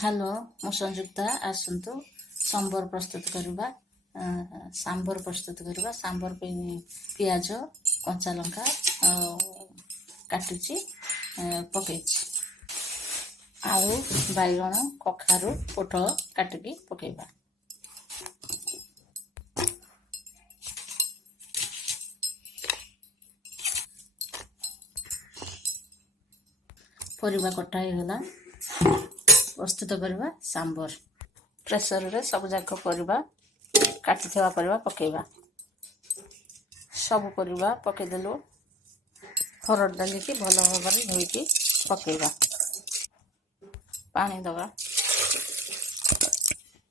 Hello मु संयुक्ता आसतु सांबर प्रस्तुत करवा सांबर प्रस्तुत करवा सांबर पे पियाज कंचा लंका काटुची पकई आलू बैगण कखारू पोटल काटिकी पकेबा परिबा कटा हो गला प्रस्तुत करवा सांबर प्रेसर रे सब जाक परिबा काटी थवा परिबा पकेबा सब परिबा पके देलु हरड़ डाली की भलो भाବରେ धोईकी पकेबा पानी दबा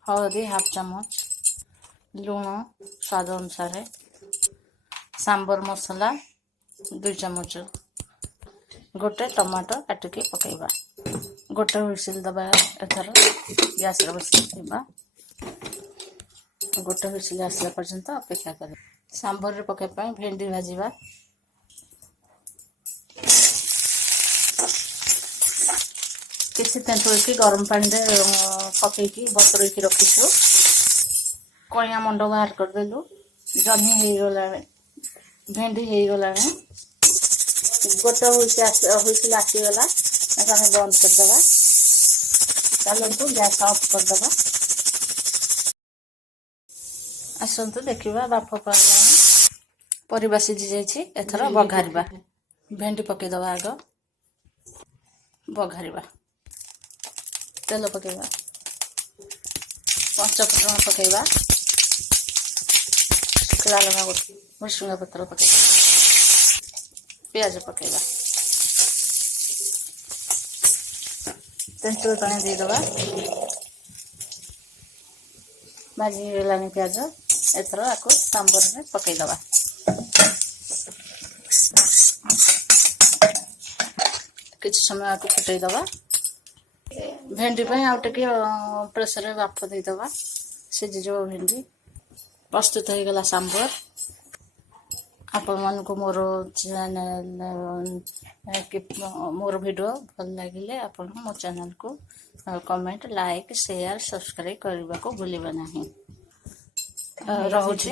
हल्दी हाफ चम्मच लूण स्वाद अनुसार सांबर मसला 2 चम्मच गोटे टमाटो काटिकी पकेबा गोटे हुइसिल दबा एथर गैस रे बसैबा गोटे हुइसिल आसला पर्यंत अपेक्षा कर सांबर रे पके पई भेंडी भाजीबा किसी तेंतुल की गरम पानी रे पके की बतरई की रखिछु कणिया मंड बाहर कर देलु जन्ही हे गला भेंडी हे गला गोटे हुइसिल आसी गला एकाने बंद कर दबा चलतु गैस ऑफ कर दबा आसतु देखिबा बाफ पड़ला परिबा सिझी जाइछि एथर बघारिबा भेंडी पके दबा आग बघारिबा तेल पकेबा पंच फुटण पकेबा लाल भुसुंगा पत्र पकेबा प्याज पकेबा तेंतुल पानी दे दबा भाजी गलानी प्याज एथर आको सांबर में पके दबा किछ समय आको फुटै दबा भेंडी पे आउ टिके प्रेसर रे बाफ दे दबा सिझी जो भेंडी प्रस्तुत हो गला सांबर आपण मन को मोर चैनल मोर वीडियो भल लगिले आपण मो चैनल को कमेंट लाइक शेयर सब्सक्राइब करबा को भूलिबा नहीं। रहउछि।